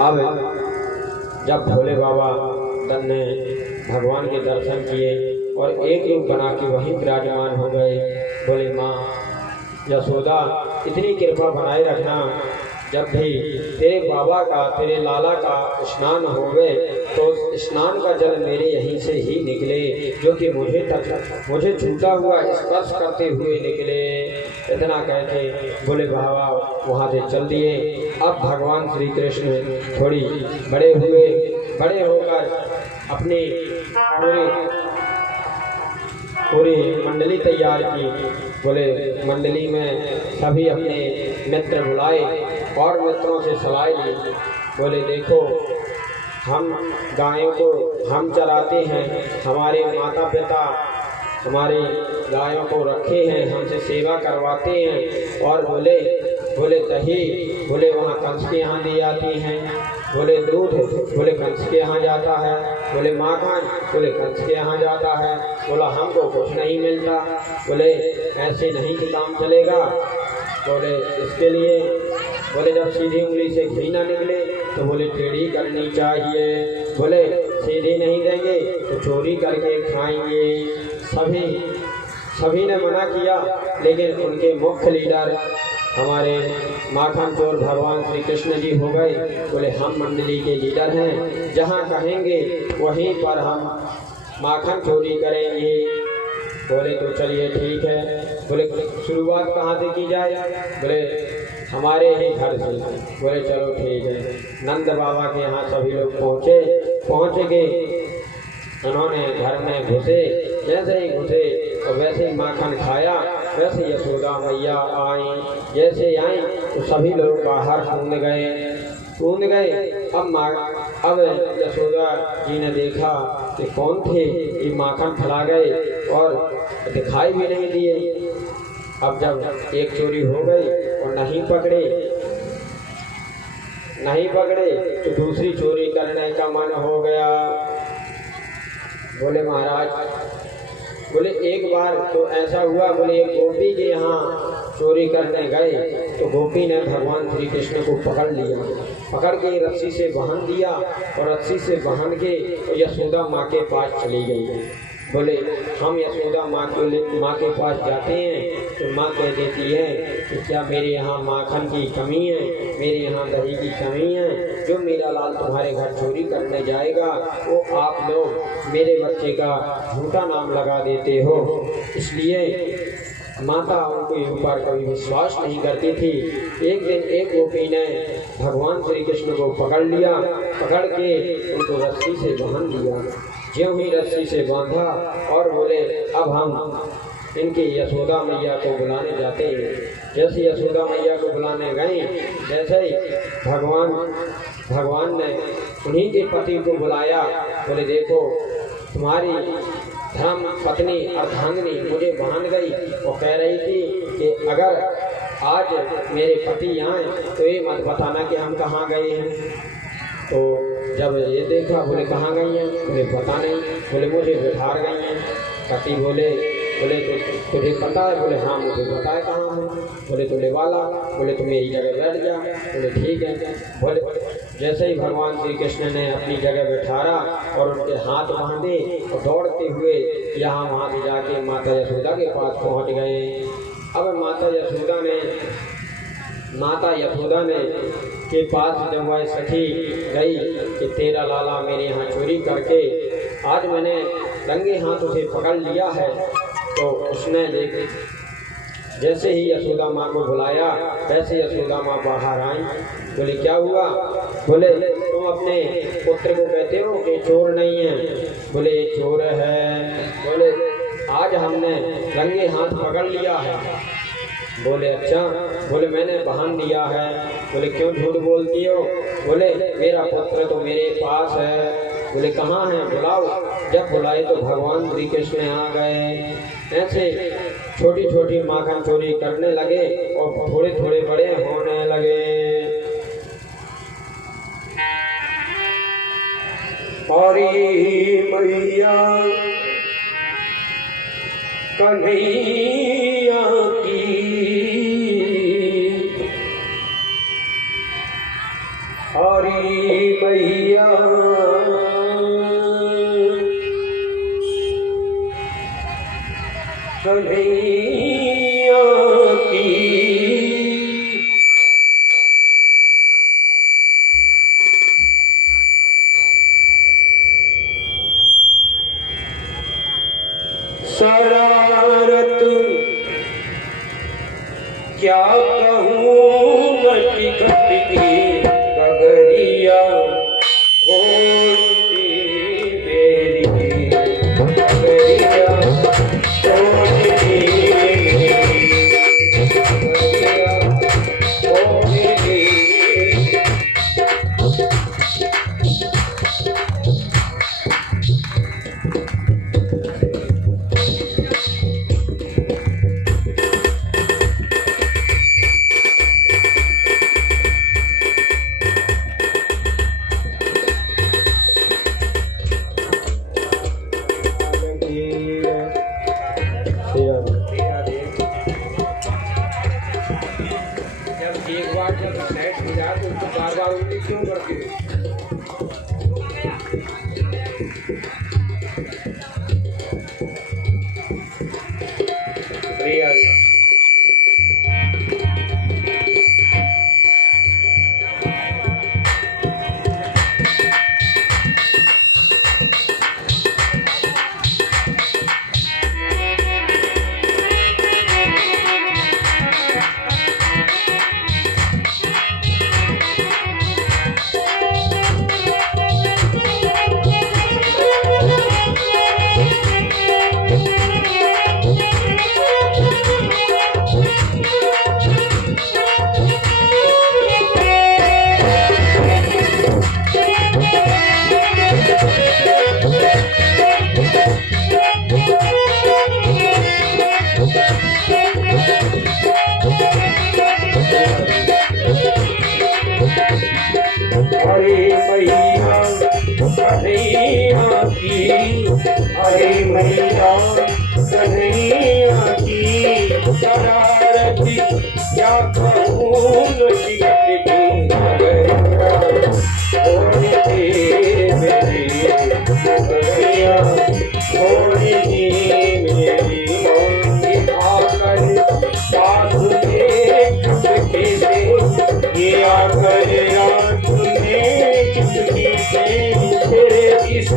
अब जब भोले बाबा दन ने भगवान के दर्शन किए और एक रूप बना के वहीं विराजमान हो गए। बोले माँ यशोदा इतनी कृपा बनाए रखना, जब भी तेरे बाबा का तेरे लाला का स्नान हो गए तो स्नान का जल मेरे यहीं से ही निकले, जो कि मुझे छूटा हुआ स्पर्श करते हुए निकले। इतना कहते बोले बाबा वहाँ से चल दिए। अब भगवान श्री कृष्ण थोड़ी बड़े होकर अपनी पूरी मंडली तैयार की। बोले मंडली में सभी अपने मित्र बुलाए और मित्रों से सलाह ली। बोले देखो हम गायों को हम चराते हैं, हमारे माता पिता हमारी गायों को रखे हैं, हमसे सेवा करवाते हैं। और बोले दही बोले वहाँ कंस के यहाँ दी जाती हैं, बोले दूध बोले कंस के यहाँ जाता है, बोले माखन बोले कंस के यहाँ जाता है। बोला हमको कुछ नहीं मिलता। बोले ऐसे नहीं कि काम चलेगा। बोले इसके लिए बोले जब सीधी उंगली से घी ना निकले तो बोले टेढ़ी करनी चाहिए। बोले सीधी नहीं देंगे तो चोरी करके खाएंगे। सभी ने मना किया, लेकिन उनके मुख्य लीडर हमारे माखन चोर भगवान श्री कृष्ण जी हो गए। बोले हम मंडली के लीडर हैं, जहाँ कहेंगे वहीं पर हम माखन चोरी करेंगे। बोले तो चलिए ठीक है। बोले शुरुआत कहाँ से की जाए? बोले हमारे ही घर से। बोले चलो ठीक है। नंद बाबा के यहाँ सभी लोग पहुँच गए। उन्होंने घर में घुसे, जैसे ही घुसे और वैसे ही माखन खाया, वैसे यशोदा मैया आई। जैसे आई तो सभी लोग बाहर कूद गए। अब यशोदा जी ने देखा कि कौन थे, ये माखन खिला गए और दिखाई भी नहीं दिए। अब जब एक चोरी हो गई और नहीं पकड़े तो दूसरी चोरी करने का मन हो गया। बोले महाराज बोले एक बार तो ऐसा हुआ। बोले एक गोपी के यहाँ चोरी करने गए तो गोपी ने भगवान श्री कृष्ण को पकड़ लिया, पकड़ के रस्सी से बांध दिया और रस्सी से बांध के यशोदा माँ के पास चली गई। बोले हम यशोदा माँ के पास जाते हैं तो माँ कह देती है कि क्या मेरे यहाँ माखन की कमी है, मेरे यहाँ दही की कमी है, जो मेरा लाल तुम्हारे घर चोरी करने जाएगा वो आप लोग मेरे बच्चे का झूठा नाम लगा देते हो। इसलिए माता उनके ऊपर कभी विश्वास नहीं करती थी। एक दिन एक गोपी ने भगवान श्री कृष्ण को पकड़ लिया, पकड़ के उनको रस्सी से बांध दिया। ज्यों ही रस्सी से बांधा और बोले अब हम इनकी यशोदा मैया को बुलाने जाते हैं। जैसे यशोदा मैया को बुलाने गए, जैसे ही भगवान ने उन्हीं के पति को बुलाया। बोले देखो तुम्हारी धर्म पत्नी अर्धांगिनी मुझे बांध गई और कह रही थी कि अगर आज मेरे पति आए तो ये मत बताना कि हम कहाँ गए हैं। तो जब ये देखा बोले कहाँ गई हैं, बोले पता नहीं, बोले मुझे बिठार गई हैं। कटी बोले तो तुझे पता है, बोले हाँ मुझे पता है कहाँ हूँ। बोले तो ले वाला, बोले तो मेरी जगह बैठ जा। बोले ठीक है। बोले जैसे ही भगवान श्री कृष्ण ने अपनी जगह बैठारा और उनके हाथ बांधे और दौड़ते हुए यहाँ वहाँ से जाके माता यशोदा के पास पहुँच गए। अब माता यशोदा ने के पास जब वह सखी गई कि तेरा लाला मेरे यहाँ चोरी करके आज मैंने रंगे हाथों से पकड़ लिया है, तो उसने जैसे ही यशोदा माँ को बुलाया वैसे यशोदा माँ बाहर आई। बोले क्या हुआ? बोले तुम अपने पुत्र को कहते हो कि चोर नहीं है? बोले ये चोर है। बोले आज हमने रंगे हाथ पकड़ लिया है। बोले अच्छा। बोले मैंने बहान दिया है। बोले क्यों झूठ बोलती हो? बोले मेरा पुत्र तो मेरे पास है। बोले कहाँ है? बुलाओ। जब बुलाए तो भगवान श्री कृष्ण आ गए। ऐसे छोटी छोटी माखन चोरी करने लगे और थोड़े थोड़े बड़े होने लगे। हरी मैया कन्हैया की, हरी मैया कन्हैया की। शरारत क्या कहूँ नटी खटकी गगरिया होती मेरी गगरिया होती मेरी गगरिया होती। जब एक बार जब सेट हो जाए तो बार बार उल्टी क्यों करती हो? हरे मैया कन्हैया की, हरे मैया कन्हैया की। शरारत क्या कहूँ नटी खटकी गगरिया होती मेरी गगरिया होती मेरी। मोती आकर पास में चुपके से ये आकर चुटकी से तेरे इस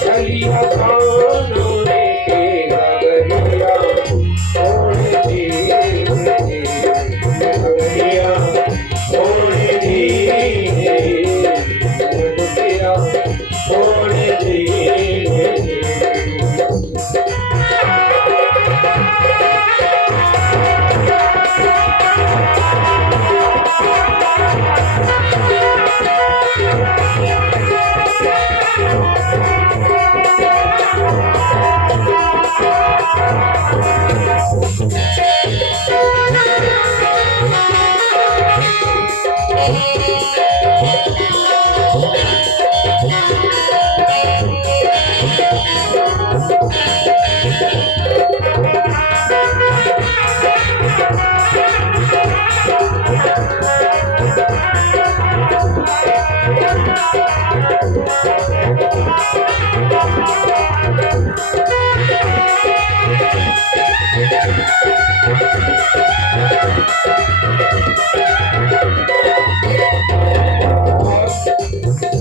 चलिया कानों ने के गगरिया होती मेरी गगरिया होती गगरिया होती मेरी।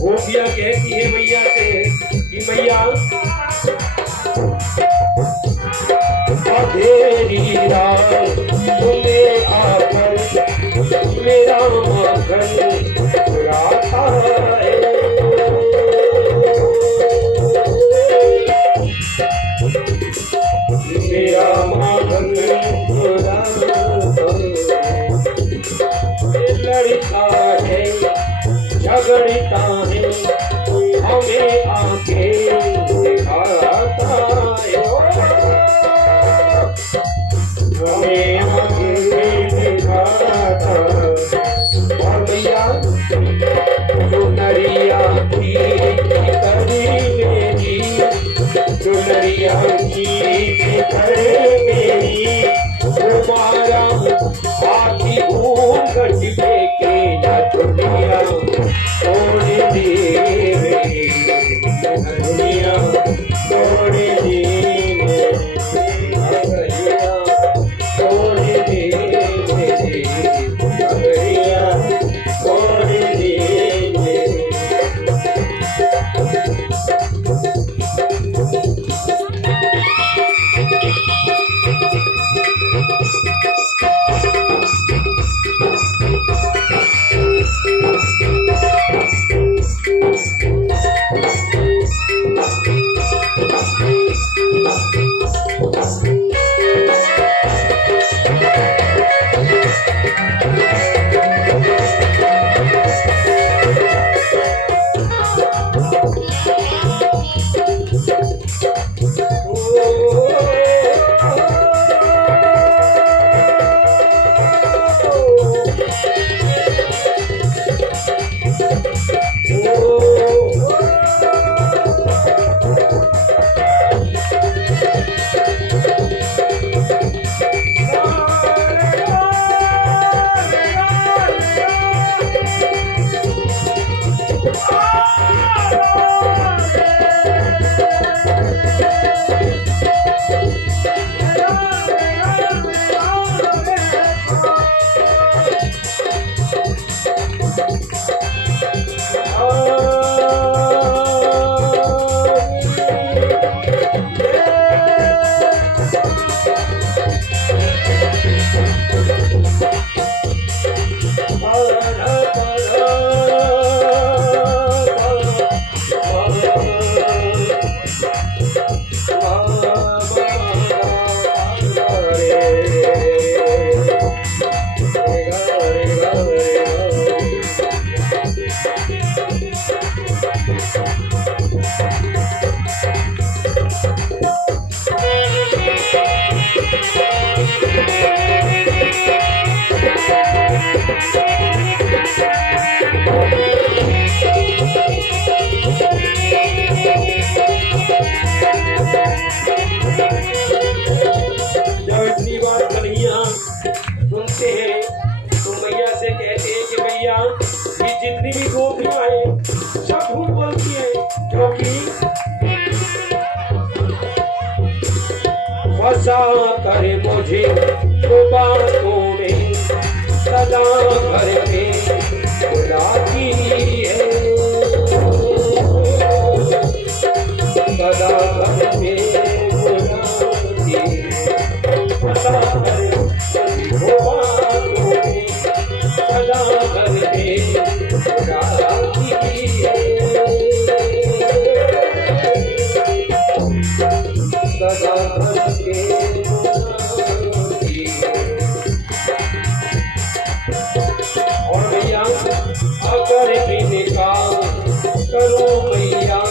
गोपियां कहती है मैया से कि मैया अंधेरी रात तुम्हें आकर मेरा मगन चुराता है। मेरा मगन चुराता लड़ता है झगड़ता है हमें आके दिखाता है। हमें आके दिखाता और भैया चुनरिया की करी मेरी चुनरिया की करी मेरी तुम्हारा आखी घूंघट लेके जा दुनिया छोड़ दे दुनिया छोड़ दे छोड़ दे छोड़ दे। फंसा कर मुझे तो बातों में सदा घर में बुलाती है सदा घर में बुलाती है फंसा कर मुझे तो बातों में सदा घर में बुलाती है सदा घर के और भैया अगर इनका करो भैया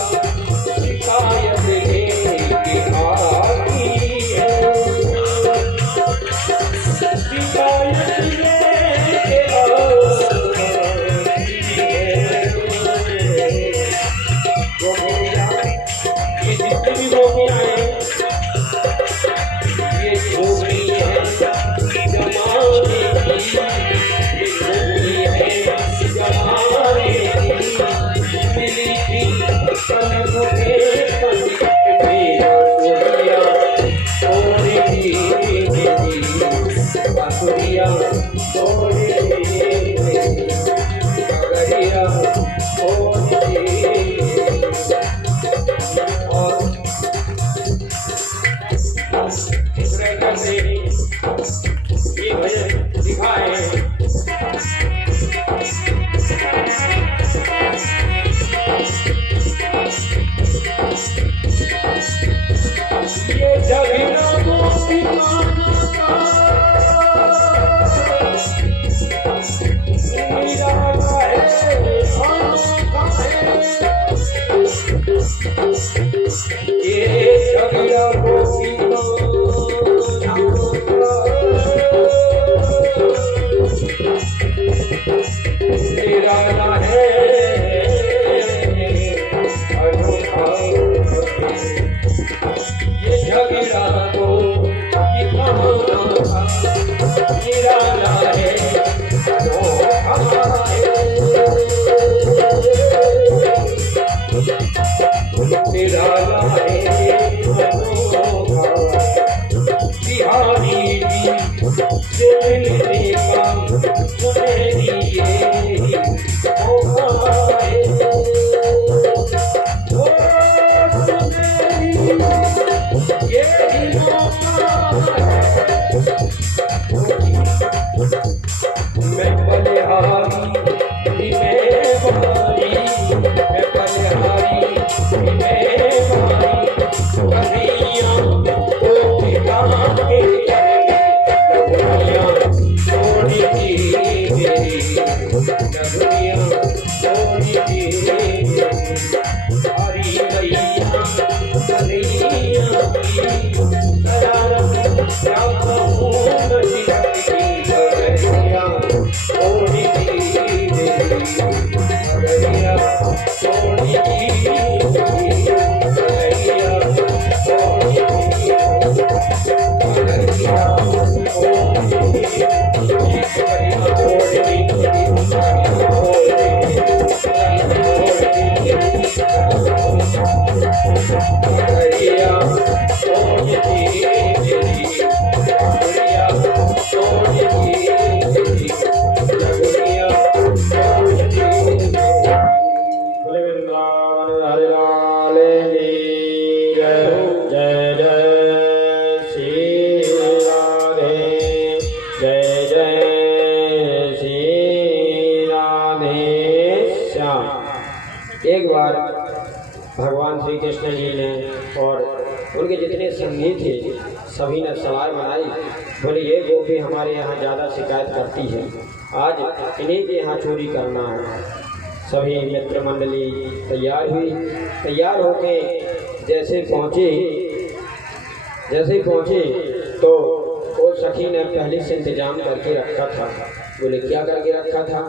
शिकायत लेके आती है शिकायत लेके आती है वो भैया ये जितनी भी गोपियां हैं कैसे ये भजन दिखाए। ये जगना गोपी माना का निराला है, अनोखा है। ये जगना गोपी निराला है, अनोखा। ये जगना गोपी माना निराला है, अनोखा है। निराला है, अनोखा। बिहारी जी से मिलने का मुझे ये मौका है। ओ सुनेरी ये मौका है। मैं बलिहारी मैं बहारी, मैं बलिहारी मैं बहारी। कन्हैया ओ ठिकाना के कन्हैया सोनी जी मेरी, कन्हैया सोनी जी हरी गैया कन्हैया की सदारम क्या कहूँ नशी कन्हैया सोनी जी मेरी, कन्हैया सोनी जी कन्हैया सोनी एक बार भगवान श्री कृष्ण जी ने और उनके जितने संगी थे सभी ने सवाल बनाई। बोले ये गोपी हमारे यहाँ ज़्यादा शिकायत करती है, आज इन्हीं के यहाँ चोरी करना है। सभी मित्र मंडली तैयार हुई। तैयार होके जैसे पहुँचे तो वो सखी ने पहले से इंतजाम करके रखा था। बोले क्या करके रखा था?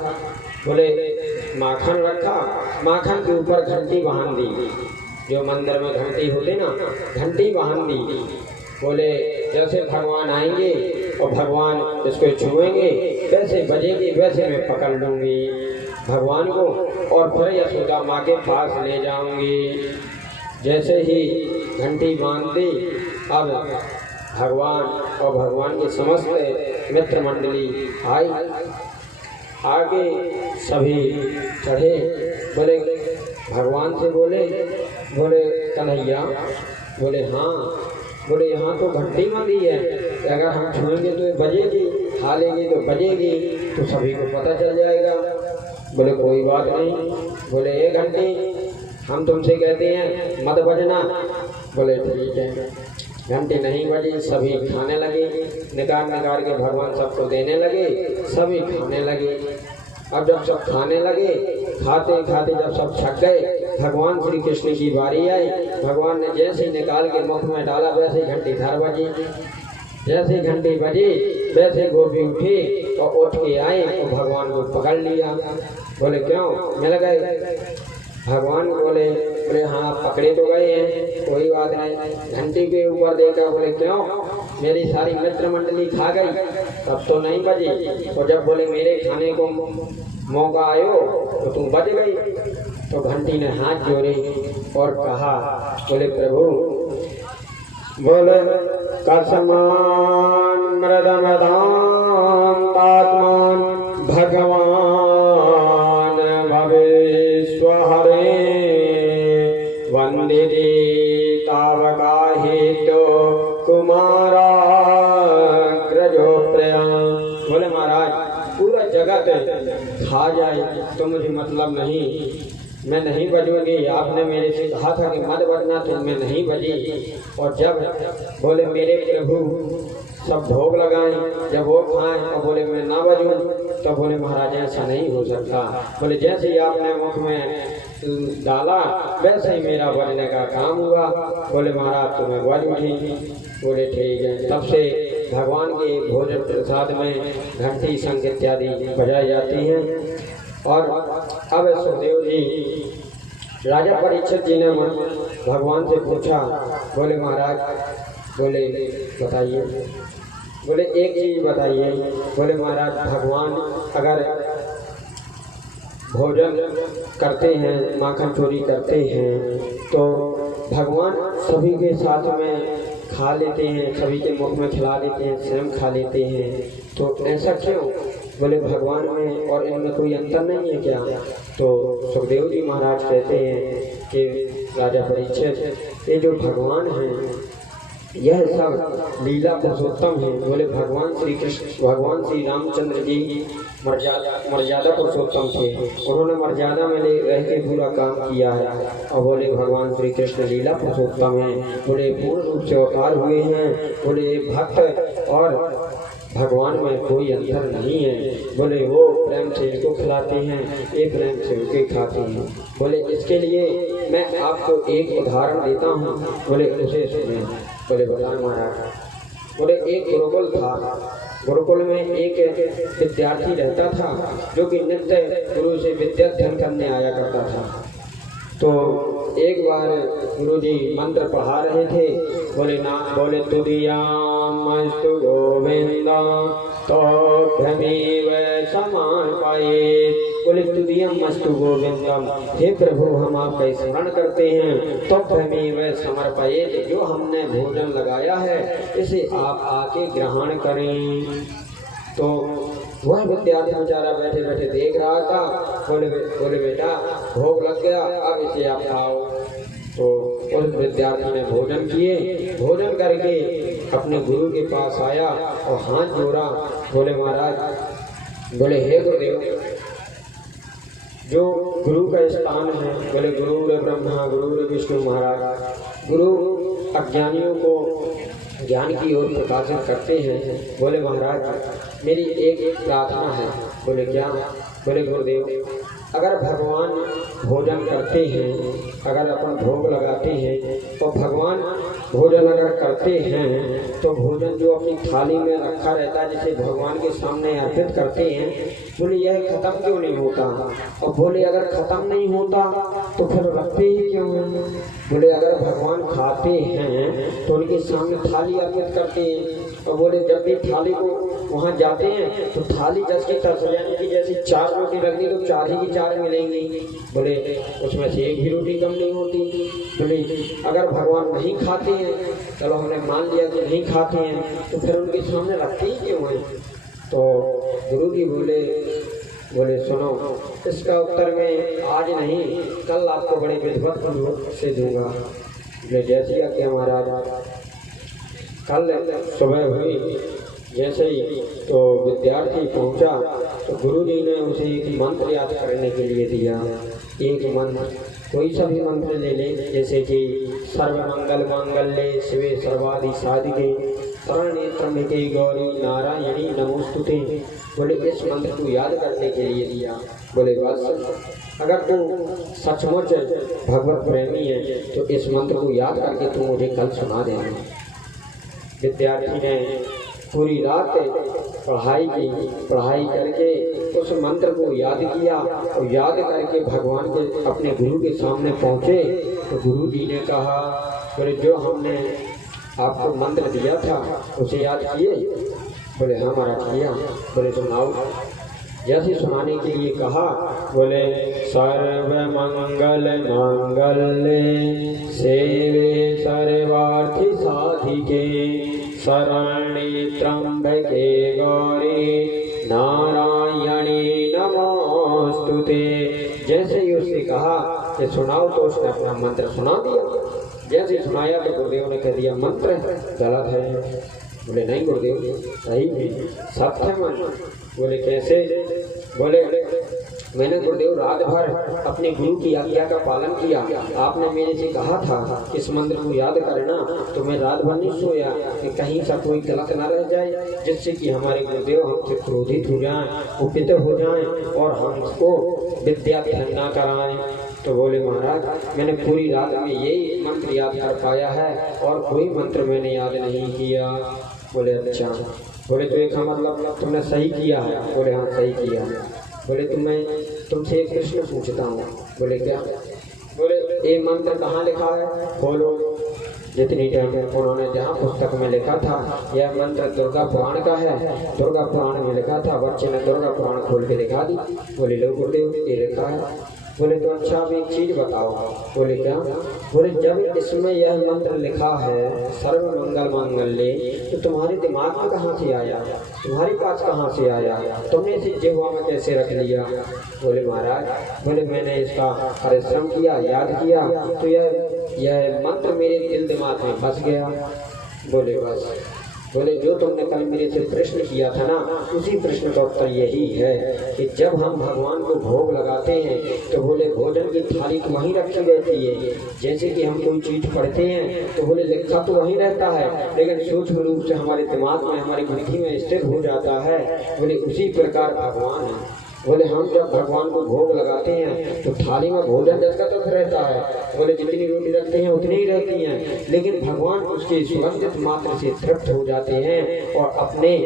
बोले माखन रखा, माखन के ऊपर घंटी बांध दी, जो मंदिर में घंटी होती ना, घंटी बांध दी। बोले जैसे भगवान आएंगे और भगवान इसको छुएंगे वैसे बजेगी, वैसे मैं पकड़ लूँगी भगवान को और फिर यशोदा माँ के पास ले जाऊँगी। जैसे ही घंटी बांध दी, अब भगवान और भगवान के समस्त मित्र मंडली आई। आगे सभी चढ़े। बोले भगवान से बोले कन्हैया, बोले हाँ। बोले यहाँ तो घंटी बंदी है, अगर हम छुएंगे तो बजेगी, खा लेंगे तो बजेगी, तो सभी को पता चल जाएगा। बोले कोई बात नहीं। बोले ये घंटी हम तुमसे कहते हैं मत बजना। बोले ठीक है। घंटी नहीं बजी, सभी खाने लगे, निकाल के भगवान सबको देने लगे, सभी खाने लगे। अब जब सब खाने लगे, खाते खाते जब सब थक गए, भगवान श्री कृष्ण की बारी आई। भगवान ने जैसे निकाल के मुख में डाला वैसे घंटी घर बजी। जैसे घंटी बजी वैसे गोपी उठी और उठ के आए और भगवान को पकड़ लिया। बोले क्यों मिल गए? भगवान बोले हाँ पकड़े तो गए हैं, कोई बात नहीं। घंटी के ऊपर देखा। बोले क्यों? मेरी सारी मित्र मंडली खा गई, तब तो नहीं बजी, और जब बोले मेरे खाने को मौका आयो तो तुम बच गई। तो घंटी ने हाथ जोड़े और कहा, बोले प्रभु, बोले कसमान मृदमदान तात्मान भगवान भवेश्व हरे वंदिते तावका हेतु कुमारा खा जाए तो मुझे मतलब नहीं, मैं नहीं बजूंगी। आपने मेरे से कहा था कि मत बजना, तो मैं नहीं बजी। और जब बोले मेरे प्रभु सब भोग लगाएं, जब वो खाएं और बोले मैं ना बजूं, तो बोले महाराज ऐसा नहीं हो सकता। बोले जैसे ही आपने मुख में डाला वैसे ही मेरा बजने का काम हुआ। बोले महाराज तो मैं बज उठी। बोले ठीक है। तब से भगवान के भोजन प्रसाद में घंटी शंख इत्यादि बजाई जाती हैं। और अब सुखदेव जी, राजा परीक्षित जी ने भगवान से पूछा, बोले महाराज, बोले बताइए, बोले एक चीज बताइए। बोले महाराज भगवान अगर भोजन करते हैं, माखन चोरी करते हैं, तो भगवान सभी के साथ में खा लेते हैं, सभी के मुख में खिला देते हैं, स्वयं खा लेते हैं, तो ऐसा क्यों? बोले भगवान में और इनमें कोई अंतर नहीं है क्या? तो सुखदेव जी महाराज कहते हैं कि राजा परीक्षित, ये जो भगवान हैं यह सब लीला पुरुषोत्तम है। बोले भगवान श्री कृष्ण, भगवान श्री रामचंद्र जी मर्यादा पुरुषोत्तम थे, उन्होंने मर्यादा में रह के पूरा काम किया है। और बोले भगवान श्री कृष्ण लीला पुरुषोत्तम है, बोले पूर्ण रूप से अवतार हुए हैं। बोले भक्त और भगवान में कोई अंतर नहीं है। बोले वो प्रेम से इनको खिलाते हैं, ये प्रेम से उनके खाते हैं। बोले इसके लिए मैं आपको एक उदाहरण देता हूँ, बोले उसे सुने। बोले बताएं महाराज। बोले एक गुरुकुल था, गुरुकुल में एक विद्यार्थी रहता था जो कि नित्य गुरु से विद्या अध्ययन करने आया करता था। तो एक बार गुरुजी मंत्र पढ़ा रहे थे। बोले ना, बोले तुदियामस्तु गोविंदा तो भ्रमेव समान पाए। बोले तुदियमस्तु गोविंदम, हे प्रभु हम आपका स्मरण करते हैं, तो भ्रमेव समर्पये, जो हमने भोजन लगाया है इसे आप आके ग्रहण करें। तो वह विद्यार्थी बेचारा बैठे बैठे देख रहा था। बोले बेटा भोग लग गया, अब इसे आप खाओ। तो उस विद्यार्थी ने भोजन किए, भोजन करके अपने गुरु के पास आया और हाथ जोड़ा। बोले महाराज, बोले हे गुरुदेव, जो गुरु का स्थान है, बोले गुरु ब्रह्मा गुरु विष्णु महाराज, गुरु अज्ञानियों को ज्ञान की ओर प्रकाशित करते हैं। बोले महाराज मेरी एक प्रार्थना है। बोले क्या? बोले गुरुदेव, अगर भगवान भोजन करते हैं, अगर अपन भोग लगाते हैं, तो भगवान भोजन अगर करते हैं तो भोजन जो अपनी थाली में रखा रहता है जिसे भगवान के सामने अर्पित करते हैं, बोले यह खत्म क्यों नहीं होता? और बोले अगर खत्म नहीं होता तो फिर रखते ही क्यों हैं? बोले अगर भगवान खाते हैं तो उनके सामने थाली अर्पित करते हैं। और बोले जब भी थाली को वहाँ जाते हैं तो थाली जस की तस, यानी कि जैसे 4 रोटी रखनी तो 4 ही की 4 मिलेंगी। बोले उसमें से एक भी रोटी कम नहीं होती। बोले अगर भगवान नहीं खाते हैं, चलो हमने मान लिया कि नहीं खाते हैं, तो फिर उनके सामने रखते ही क्यों हैं? तो गुरु जी बोले सुनो, इसका उत्तर मैं आज नहीं कल आपको बड़े विद्वत से दूंगा। बोले जैसी आज्ञा महाराज। कल सुबह हुई जैसे ही तो विद्यार्थी पहुंचा तो गुरुजी ने उसे एक मंत्र याद करने के लिए दिया। एक मंत्र, कोई सा भी मंत्र ले ले, जैसे कि सर्वमंगल मांगल्ये शिवे सर्वादि साधिके शरण्ये त्र्यंबके गौरी नारायणी नमोस्तुते। बोले इस मंत्र को याद करने के लिए दिया। बोले बस अगर तू सचमुच भगवत प्रेमी है तो इस मंत्र को याद करके तू मुझे कल सुना देना। विद्यार्थी ने पूरी रात पढ़ाई की, पढ़ाई करके उस मंत्र को याद किया और याद करके भगवान के अपने गुरु के सामने पहुँचे। तो गुरु जी ने कहा, बोले जो हमने आपको मंत्र दिया था उसे याद किए? बोले हाँ महाराज किया। बोले सुनाओ। जैसे सुनाने के लिए कहा, बोले सर्व मंगल मांगल्ये शिवे सर्वार्थ साधिके शरण्ये त्र्यंबके गौरी नारायणी नमोस्तुते। जैसे ही उसने कहा कि सुनाओ तो उसने अपना मंत्र सुना दिया। जैसे सुनाया तो गुरुदेव ने कह दिया मंत्र गलत है। बोले नहीं गुरुदेव, सही में सत्य मन। बोले कैसे? बोले मैंने गुरुदेव रात भर अपने गुरु की आज्ञा का पालन किया। आपने मेरे से कहा था इस मंत्र को याद करना, तो मैं रात भर नहीं सोया कि कहीं सा कोई गलत ना रह जाए, जिससे कि हमारे गुरुदेव हमसे क्रोधित हो जाएं, कुपित हो जाएं और हमको विद्या ग्रहण ना कराएं। तो बोले महाराज मैंने पूरी रात में यही मंत्र याद कर पाया है और कोई मंत्र मैंने याद नहीं किया। बोले अच्छा। बोले तो एक मतलब तुमने सही किया है? बोले हाँ सही किया है। बोले तो मैं तुमसे एक प्रश्न पूछता हूँ। बोले क्या? बोले ये मंत्र कहाँ लिखा है? बोलो। जितनी टाइम उन्होंने जहाँ पुस्तक में लिखा था यह मंत्र दुर्गा पुराण का है, दुर्गा पुराण में लिखा था। बच्चे ने दुर्गा पुराण खोल के दिखा दी। बोले लो गुरुदेव ये लिखा है। बोले तो अच्छा अब एक चीज बताओ। बोले क्या? बोले जब इसमें यह मंत्र लिखा है सर्व मंगल मांगल्ये, तो तुम्हारे दिमाग में कहाँ से आया, तुम्हारे पास कहाँ से आया, तुमने इसे जिह्वा में कैसे रख लिया? बोले महाराज बोले मैंने इसका परिश्रम किया, याद किया, तो यह मंत्र मेरे दिल दिमाग में फंस गया। बोले बस। बोले जो तुमने कल मेरे से प्रश्न किया था ना, उसी प्रश्न का उत्तर यही है कि जब हम भगवान को भोग लगाते हैं तो बोले भोजन की थाली तो वहीं रखी रहती है। जैसे कि हम कोई चीज पढ़ते हैं तो बोले लिखा तो वहीं रहता है, लेकिन सूक्ष्म रूप से हमारे दिमाग में, हमारी बुद्धि में स्थिर हो जाता है। बोले उसी प्रकार भगवान है। बोले हम जब भगवान को भोग लगाते हैं तो थाली में भोजन जैसा तक रहता है। बोले जितनी रोटी रखते हैं उतनी ही रहती हैं, लेकिन भगवान उसके सुगंधित मात्र से तृप्त हो जाते हैं और अपने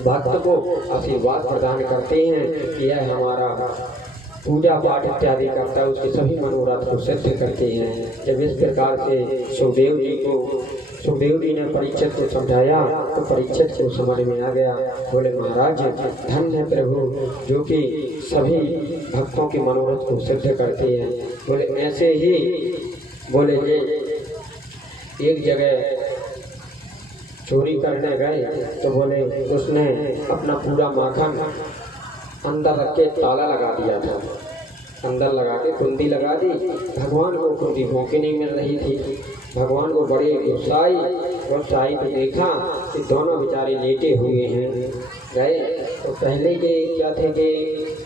भक्त को आशीर्वाद प्रदान करते हैं कि यह हमारा पूजा पाठ इत्यादि करता है, उसके सभी मनोरथ को सिद्ध करते हैं। जब इस प्रकार से सुखदेव जी ने परीक्षित को समझाया तो परीक्षित को समझ में आ गया। बोले महाराज धन्य है प्रभु जो कि सभी भक्तों के मनोरथ को सिद्ध करते हैं। बोले ऐसे ही बोले ये एक जगह चोरी करने गए तो बोले उसने अपना पूरा माखन अंदर रख के ताला लगा दिया था, अंदर लगा के कुंडी लगा दी। भगवान को कुंडी भोंकी नहीं मिल रही थी। भगवान को बड़े गुस्साई तो देखा कि दोनों बेचारे लेटे हुए हैं। गए तो पहले के क्या थे कि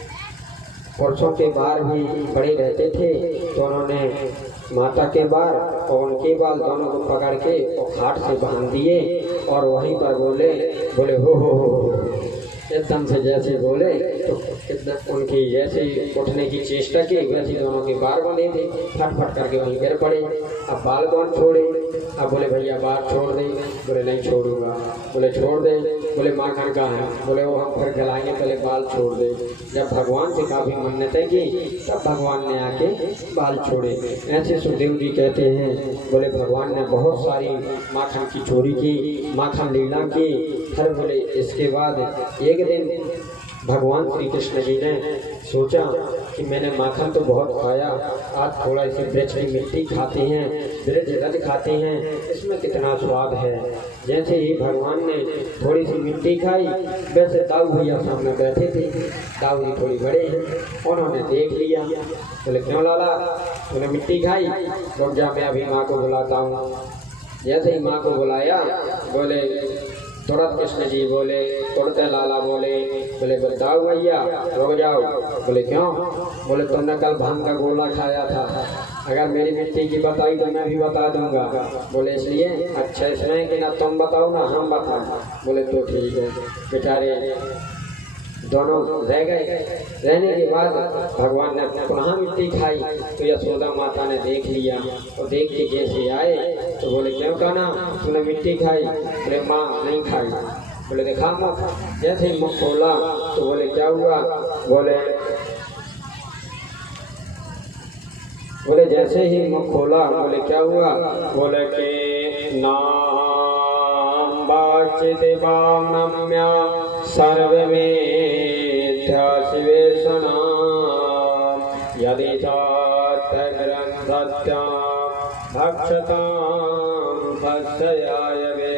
पुरुषों के बाल भी बड़े रहते थे, तो उन्होंने माता के बाल और उनके बाल दोनों को पकड़ के और खाट से बांध दिए और वहीं पर बोले हो एकदम से जैसे बोले तो एकदम उनकी जैसे उठने की चेष्टा की वैसे दोनों के बाल बने थे, फट करके वहीं गिर पड़े। अब बाल कौन छोड़े? अब बोले भैया बाल छोड़ दे। बोले नहीं छोड़ूंगा। बोले छोड़ दे। बोले माखन का है। बोले वो हम फिर गलाएंगे, पहले बाल छोड़ दे। जब भगवान से काफ़ी मन्नतें की तब भगवान ने आके बाल छोड़े। ऐसे सुखदेव जी कहते हैं बोले भगवान ने बहुत सारी माखन की चोरी की, माखन लीला की। फिर बोले इसके बाद एक दिन भगवान श्री कृष्ण जी ने सोचा कि मैंने माखन तो बहुत खाया, आज थोड़ा इसे वृक्ष की मिट्टी खाते हैं, वृक्ष रज खाते हैं, इसमें कितना स्वाद है। जैसे ही भगवान ने थोड़ी सी मिट्टी खाई, वैसे दाऊ भैया सामने बैठे थे। दाऊ जी थोड़ी बड़े हैं, उन्होंने देख लिया। बोले क्यों लाला तूने मिट्टी खाई? रुक जा मैं अभी माँ को बुलाता हूँ। जैसे ही माँ को बुलाया बोले तुरंत कृष्ण जी बोले तुरते लाला बोले बताओ भैया रुक जाओ। बोले क्यों? बोले तुमने कल भांग का गोला खाया था, अगर मेरी मिट्टी की बताई तो मैं भी बता दूंगा। बोले इसलिए? अच्छा इसलिए कि ना तुम बताओ ना हम बताओ। बोले तो ठीक है। बेचारे दोनों रह गए। रहने के बाद भगवान ने पुनः मिट्टी खाई तो यशोदा माता ने देख लिया और देख के जैसे आए तो बोले क्यों कहना तूने मिट्टी खाई? बोले माँ नहीं खाई। बोले देखा मुख? जैसे ही मुख खोला तो बोले क्या हुआ? बोले जैसे ही मुख खोला बोले क्या हुआ? बोले के नाम बाचिदेवाम्या सर्वमेध्याशिवेशना यदि सत्यं भक्षतां भक्षयायवे।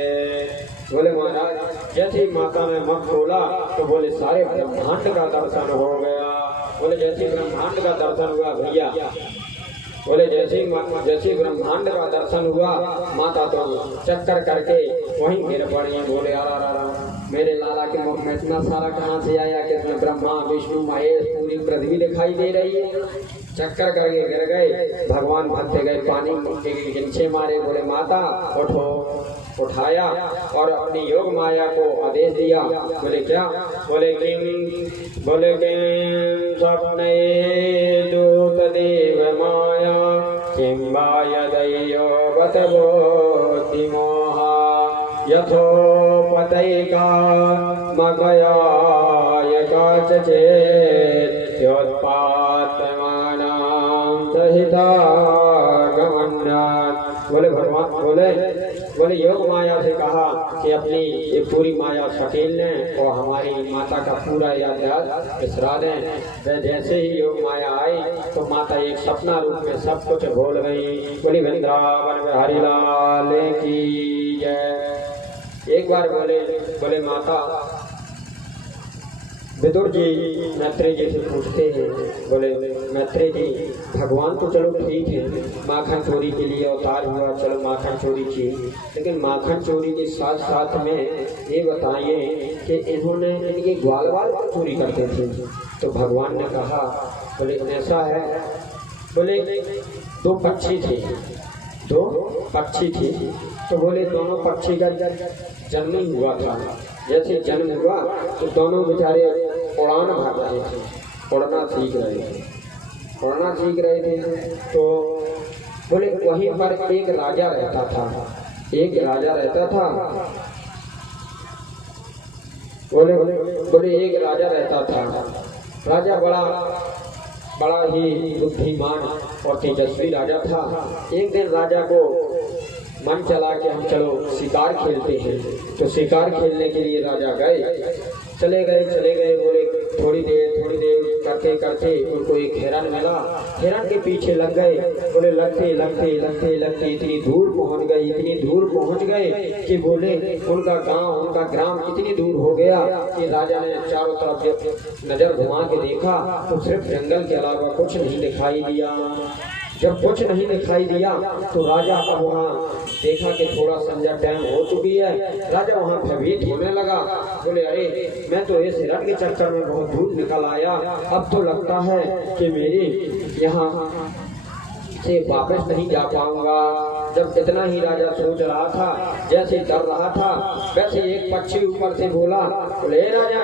बोले महाराज जैसे माता ने मुख खोला तो बोले सारे ब्रह्मांड का दर्शन हो गया। बोले जैसे ब्रह्मांड का दर्शन हुआ भैया बोले जैसे ब्रह्मांड का दर्शन हुआ, माता तो चक्कर करके वहीं गिर पड़ी। बोले अरा मेरे लाला के मुख में इतना सारा कहाँ से आया कि इसमें ब्रह्मा विष्णु महेश पूरी पृथ्वी दिखाई दे रही है। चक्कर करके गिर गए। भगवान भगते गए, पानी के नीचे मारे। बोले माता उठो। उठाया और अपनी योग माया को आदेश दिया। बोले क्या? बोले किम स्वप्ने दूत देव माया किम यदयो बत बोधि मोहा यथोपतैका मगया योत्पात्मानां सहिता गमन्नात्। बोले भगवान बोले योग माया से कहा कि अपनी ये पूरी माया सकेल लें और हमारी माता का पूरा याद बिसरा दें। जैसे ही योग माया आई तो माता एक सपना रूप में सब कुछ भूल गई। बोली वृंदावन में हरिलाल की जय। एक बार बोले माता विदुर जी मैत्रेय जी से पूछते हैं। बोले मैत्रेय जी भगवान तो चलो ठीक है, माखन चोरी के लिए अवतार हुआ, चलो माखन चोरी की, लेकिन माखन चोरी के साथ साथ में ये बताइए कि इन्होंने इनके ग्वाल चोरी करते थे। तो भगवान ने कहा, बोले ऐसा है। बोले दो पक्षी थे तो बोले दोनों पक्षी का जन्म ही हुआ था। जैसे जन्म हुआ तो दोनों बेचारे उड़ान भर रहे थे, उड़ना सीख रहे थे। तो बोले वहीं पर एक राजा रहता था। बोले एक राजा रहता था। राजा बड़ा ही बुद्धिमान और तेजस्वी राजा था। एक दिन राजा को मन चला कि हम चलो शिकार खेलते हैं। तो शिकार खेलने के लिए राजा चले गए। बोले थोड़ी देर करते उनको एक हिरन मिला। हिरन के पीछे लग गए। बोले लगते इतनी दूर पहुंच गए कि बोले उनका ग्राम इतनी दूर हो गया कि राजा ने चारों तरफ नजर घुमा के देखा तो सिर्फ जंगल के अलावा कुछ नहीं दिखाई दिया। जब कुछ नहीं दिखाई दिया तो राजा अब वहाँ देखा कि थोड़ा संध्या टाइम हो चुकी है। राजा वहाँ भयभीत होने लगा। बोले अरे मैं तो इस हिरण के चक्कर में बहुत दूर निकल आया, अब तो लगता है कि मेरी यहाँ से वापस नहीं जा पाऊंगा। जब इतना ही राजा सोच रहा था, जैसे डर रहा था, वैसे एक पक्षी ऊपर से बोला। बोले राजा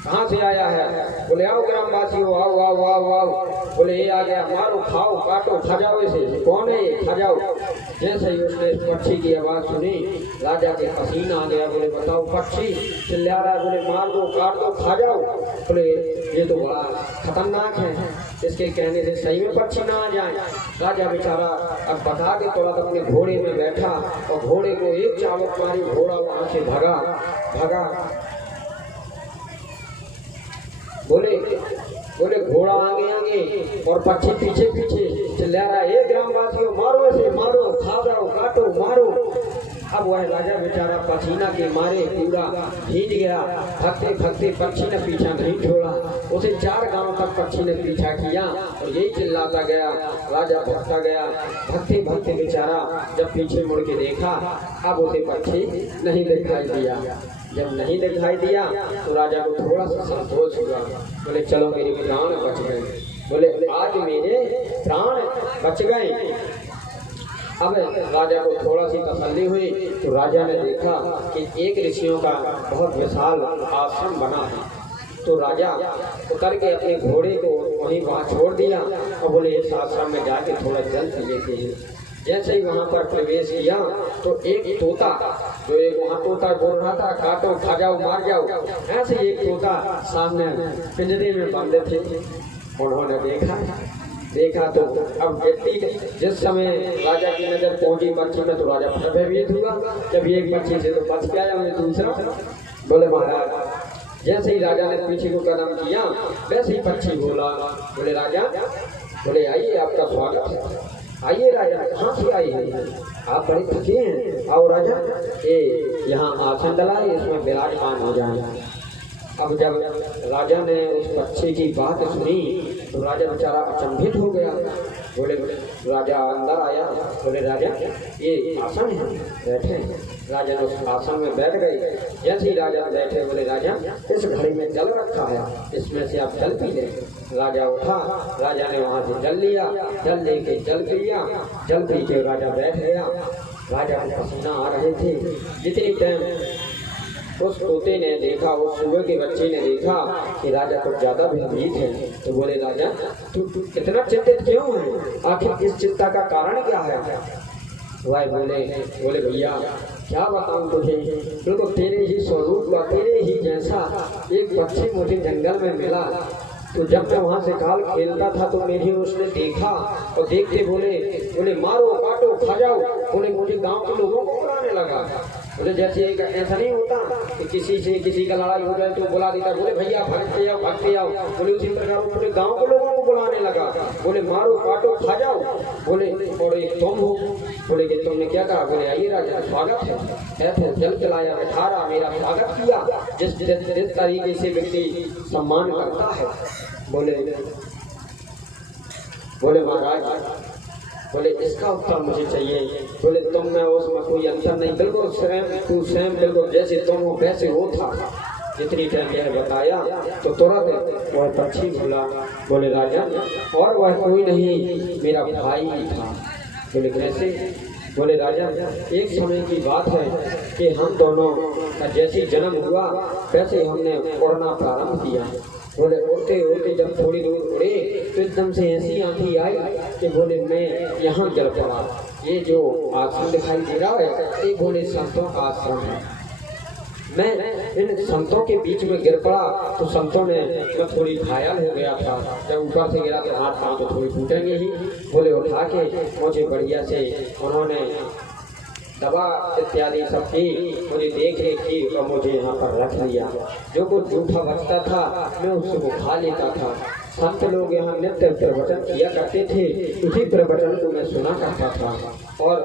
कहाँ से आया है? बोले आओ ग्रामवासियों, आओ। बोले ये आ गया, मारो खाओ काटो खा जाओ इसे। कौन है ये? खा जाओ। जैसे ही उसने पक्षी की आवाज सुनी राजा के पसीना आ गया। बोले बताओ पक्षी चिल्ला रहा है, बोले मार दो काट दो खा जाओ। बोले ये तो बड़ा खतरनाक है, इसके कहने से सही में पक्षी ना आ जाए। राजा बेचारा अब बता के तुरंत अपने घोड़े में बैठा और घोड़े को एक चाबुक मारी, घोड़ा वहां से भगा। बोले घोड़ा आगे और पक्षी पीछे चिल्ला रहा है, ग्रामवासियों मारो इसे, मारो खा जाओ काटो मारो। अब वह राजा बेचारा पसीना के मारे पूरा भीग गया। भगते पक्षी ने पीछा नहीं छोड़ा। उसे 4 गांव तक पक्षी ने पीछा किया और यही चिल्लाता गया। राजा भगता गया। भगते बेचारा जब पीछे मुड़ के देखा, अब उसे पक्षी नहीं दिखाई दिया। जब नहीं दिखाई दिया तो राजा को थोड़ा सा संतोष हुआ। बोले चलो मेरे प्राण बच गए। बोले आज मेरे प्राण बच गए। अब राजा को थोड़ा सी तसल्ली हुई तो राजा ने देखा कि एक ऋषियों का बहुत विशाल आश्रम बना है। तो राजा उतर के अपने घोड़े को वहाँ छोड़ दिया और बोले इस आश्रम में जाके थोड़ा जल पी लेते हैं। जैसे ही वहाँ पर प्रवेश किया तो एक तोता, जो एक वहाँ तोता बोल रहा था काटो खा जाओ मार जाओ, ऐसे एक तोता सामने पिंजरे में बंद थे। उन्होंने देखा तो अब जिस समय राजा की नजर पहुंची पक्षी में तो राजा भयभीत हुआ। जब एक पक्षी से तो बच गया दूसरा। बोले महाराज जैसे ही राजा ने पीछे को कदम किया वैसे ही पक्षी बोला। बोले राजा, बोले आइए आपका स्वागत है। आइए राजा, कहाँ से आए हैं? आप बड़े थके हैं, आओ राजा ये यहाँ आसन डला, इसमें विराजमान हो जाए। अब जब राजा ने उस बच्चे की बात सुनी तो राजा बेचारा अचंभित हो गया। बोले राजा अंदर आया, बोले राजा ये आसन है, बैठे। राजा ने उस आसन में बैठ गए। जैसे ही राजा बैठे, बोले राजा इस घड़ी में जल रखा है, इसमें से आप जल पी लें। राजा उठा, राजा ने वहाँ से जल लिया, जल लेके जल पिया, जल पी के राजा बैठ गया। राजा को पसीना आ रहे थे। जितनी टाइम उस तोते ने देखा, उस सुअर के बच्चे ने देखा कि राजा कुछ ज्यादा भयभीत है, तो बोले राजा तू इतना चिंतित क्यों है, आखिर इस चिंता का कारण क्या है? वह बोले भैया क्या बताऊं तुझे, बिल्कुल तेरे ही स्वरूप का, तेरे ही जैसा एक पक्षी मुझे जंगल में मिला। तो जब मैं वहाँ से काल खेलता था तो मेरी उसने देखा और देखते बोले मारो काटो खा जाओ। बोले मुझे गांव के लोगों को बुलाने लगा। बोले जैसे एक ऐसा नहीं होता कि किसी से किसी का लड़ाई हो जाए तो बुला देता, बोले भैया भागते आओ। बोले उसी प्रकार पूरे गांव के लोगों को बुलाने लगा। बोले मारो काटो खा जाओ। बोले और एक तुम हो। बोले कि तुमने क्या कहा? बोले आइए राजा स्वागत है। ऐसे जल चलाया, बैठारा, मेरा स्वागत किया, जिस तरीके से व्यक्ति सम्मान करता है। बोले महाराज, बोले इसका उत्तर मुझे चाहिए। बोले तुम में उसमें कोई अंतर नहीं, बिल्कुल तू स्वयं बिल्कुल जैसे तुम हो वैसे वो था। जितनी टाइम यह बताया तो तुरंत वह पक्षी बोला, बोले राजा और वह कोई नहीं, मेरा भाई था। बोले कैसे? बोले राजा एक समय की बात है कि हम दोनों का जैसे जन्म हुआ वैसे हमने उड़ना प्रारंभ किया। बोले उड़ते उड़ते जब थोड़ी दूर उड़े तो एकदम से ऐसी आंधी आई कि बोले मैं यहाँ गिर पड़ा। ये जो आश्रम दिखाई दे रहा है ये बोले संतों का आश्रम है। मैं इन संतों के बीच में गिर पड़ा तो संतों ने, मैं थोड़ी घायल हो गया था, जब ऊपर से गिरा तो हाथ पाँव तो थोड़ी टूटेंगे ही। बोले उठा के मुझे बढ़िया से उन्होंने दवा इत्यादि सब की, मुझे देख रेख की और मुझे यहाँ पर रख लिया। जो कुछ जूठा बचता था मैं उसको खा लेता था। संत लोग यहाँ नित्य प्रवचन किया करते थे, उसी प्रवचन को मैं सुना करता था। और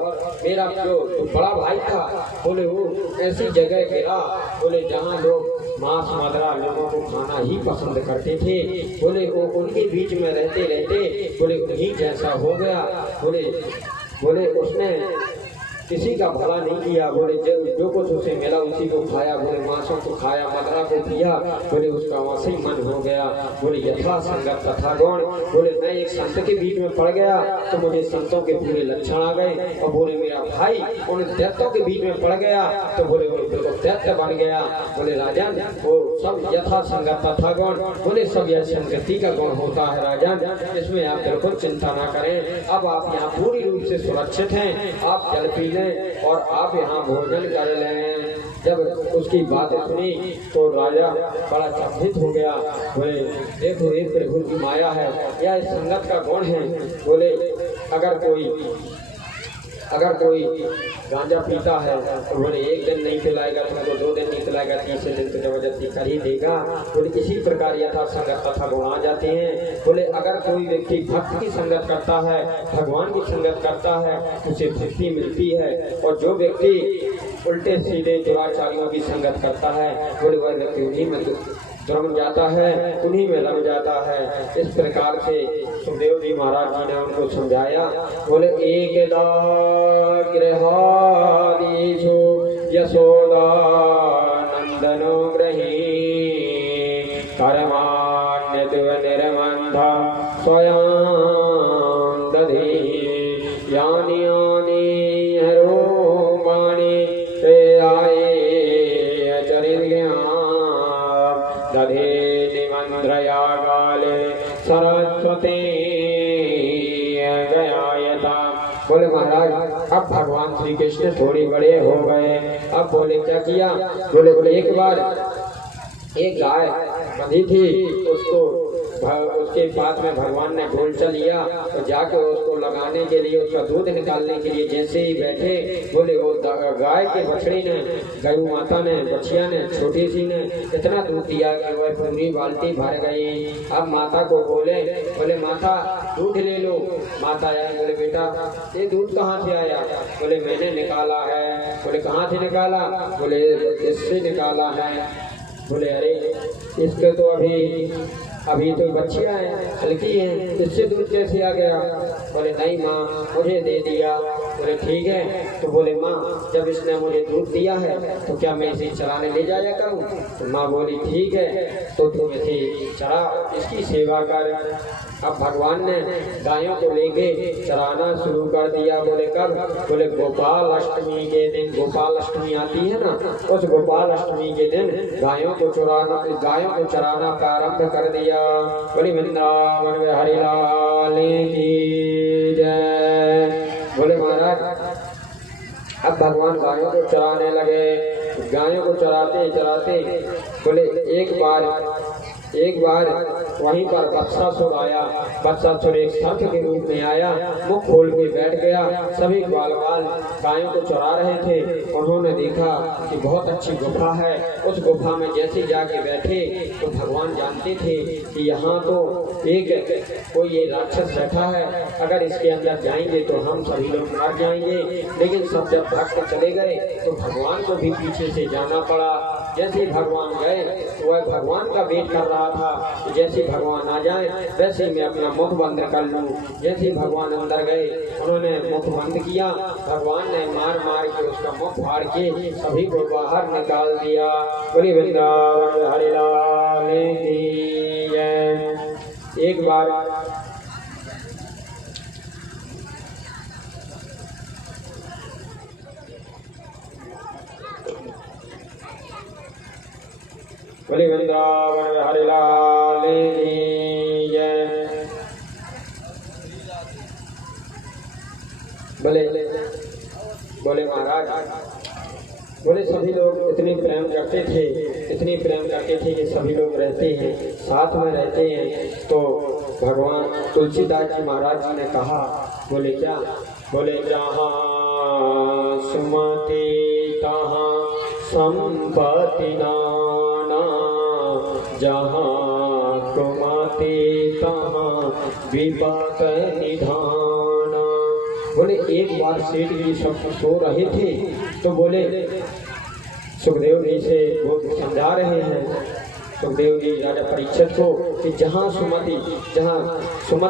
मेरा जो बड़ा भाई था बोले वो ऐसी जगह गिरा, बोले जहाँ लोग मांस मदरा लोगों को खाना ही पसंद करते थे। बोले वो उनके बीच में रहते रहते बोले उन्हीं जैसा हो गया। बोले उसने किसी का भला नहीं किया। बोले जो कुछ उसे मिला उसी को खाया। बोले मांसों को खाया, मदरा को पिया। बोले उसका वैसे ही मन हो गया। बोले यथा संगत तथा गुण। बोले मैं एक संत के बीच में पड़ गया तो मुझे संतों के पूरे लक्षण आ गए। और बोले मेरा भाई उन दैत्यों के बीच में पड़ गया तो बोले बिल्कुल दैत्य बन गया। बोले राजन वो सब यथा संगत तथा गुण, बोले सब यह संगति का गुण होता है राजन, इसमें आप बिल्कुल चिंता ना करें। अब आप यहाँ पूरी रूप से सुरक्षित हैं, आप जल पी और आप यहाँ भोजन कर लें। जब उसकी बात सुनी तो राजा बड़ा चकित हो गया। बोले देखो एक प्रभु की माया है, यह संगत का गुण है। बोले अगर कोई गांजा पीता है तो बोले एक दिन नहीं पिलाएगा तुमको, 2 दिन नहीं पिलाएगा, तीसरे दिन तो जबरदस्ती कर ही देगा। बोले इसी प्रकार यथा संगत तथा गुण आ जाते हैं। बोले अगर कोई व्यक्ति भक्त की संगत करता है, भगवान की संगत करता है, उसे भक्ति मिलती है। और जो व्यक्ति उल्टे सीधे दुराचारियों की संगत करता है बोले वह व्यक्ति उन्हीं में जम जाता है, उन्हीं में लग जाता है। इस प्रकार से सुखदेव जी महाराज जी ने उनको समझाया। बोले एकदा गृहादिषु यशोदा नंदनो गृही कर्माण्य निर्बंध स्वयं दधि यानि यानि हरोमाणि ते आये चरित दधे निमंद्रया काले सरस्वती गयायता। बोले महाराज अब भगवान श्री कृष्ण थोड़ी बड़े हो गए। अब बोले क्या किया? बोले एक बार एक गाय बंधी थी, उसके पास में भगवान ने ढोलचा लिया तो जाके उसको लगाने के लिए, उसका दूध निकालने के लिए जैसे ही बैठे बोले वो गाय के बछड़ी ने, गऊ माता ने, बछिया ने, छोटी सी ने इतना दूध दिया कि वह पूरी बाल्टी भर गई। अब माता को बोले माता दूध ले लो। माता आया, बोले बेटा ये दूध कहाँ से आया? बोले मैंने निकाला है। बोले कहाँ से निकाला? बोले इससे निकाला है। बोले अरे इसके तो अभी अभी तो बच्चियां हैं, हल्की हैं, इससे दूध कैसे आ गया? बोले नहीं माँ, मुझे दे दिया। बोले ठीक है। तो बोले माँ, जब इसने मुझे दूध दिया है तो क्या मैं इसे चराने ले जाया करूँ? तो माँ बोली ठीक है, तो तुम इसे चरा, इसकी सेवा कर। अब भगवान ने गायों को लेके चराना शुरू कर दिया। बोले कब? बोले गोपाल अष्टमी के दिन। गोपाल अष्टमी आती है ना, उस गोपाल अष्टमी के दिन गायों को चराना प्रारंभ कर दिया। बोले वृंदावन में हरि लाल की जय। बोले महाराज, अब भगवान गायों को चराने लगे। गायों को चराते चराते बोले एक बार वहीं पर बत्सासुर आया। बत्सासुर एक सर्प के रूप में आया, मुख खोल के बैठ गया। सभी ग्वाल गायों को चरा रहे थे। उन्होंने देखा कि बहुत अच्छी गुफा है। उस गुफा में जैसे जाके बैठे तो भगवान जानते थे कि यहाँ तो कोई ये राक्षस बैठा है, अगर इसके अंदर जाएंगे तो हम सभी लोग मर जाएंगे। लेकिन सब जब भक्त चले गए तो भगवान को भी पीछे से जाना पड़ा। जैसे ही भगवान गए तो वह भगवान का वेट कर रहा था कि जैसे भगवान आ जाए वैसे मैं अपना मुख बंद कर लूं। जैसे भगवान अंदर गए, उन्होंने मुख बंद किया। भगवान ने मार के उसका मुख फाड़ के सभी को बाहर निकाल दिया। बोली वृंदावन हरि लाल की जय। एक बार बोले वृंदावन हरि लाल की जय। बोले महाराज, बोले सभी लोग इतने प्रेम करते थे कि सभी लोग रहते हैं, साथ में रहते हैं। तो भगवान तुलसीदास जी महाराज जी ने कहा, बोले क्या? बोले जहाँ सुमति तहाँ संपत्ति नाना, जहाँ कुमति तहाँ विपत निधाना। बोले एक बार सेठ जी सब सो रहे थे तो बोले सुखदेव जी से वो समझा रहे हैं, सुखदेव जी राजा परीक्षित को, कि जहाँ सुमति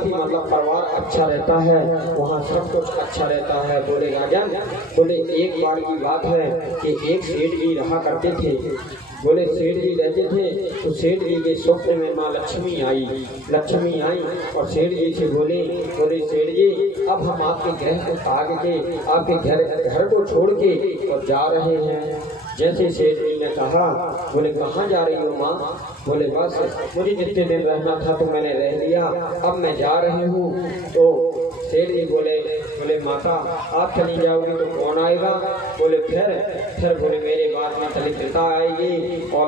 मतलब परिवार अच्छा रहता है वहाँ सब कुछ अच्छा रहता है। बोले राजन, बोले एक बार की बात है कि एक सेठ जी रहा करते थे। बोले सेठ जी रहते थे तो सेठ जी के स्वप्न में माँ लक्ष्मी आई और सेठ जी से बोले सेठ जी, अब हम आपके ग्रह को ताक के आपके घर को छोड़ के और जा रहे हैं। जैसे सेठ जी ने कहा, बोले कहाँ जा रही हो माँ? बोले बस मुझे जितने दिन रहना था तो मैंने रह लिया, अब मैं जा रही हूँ। तो सेठ जी बोले माता, आप चली जाओगी तो कौन आएगा? बोले फिर बोले मेरे बाद में दलिता आएगी और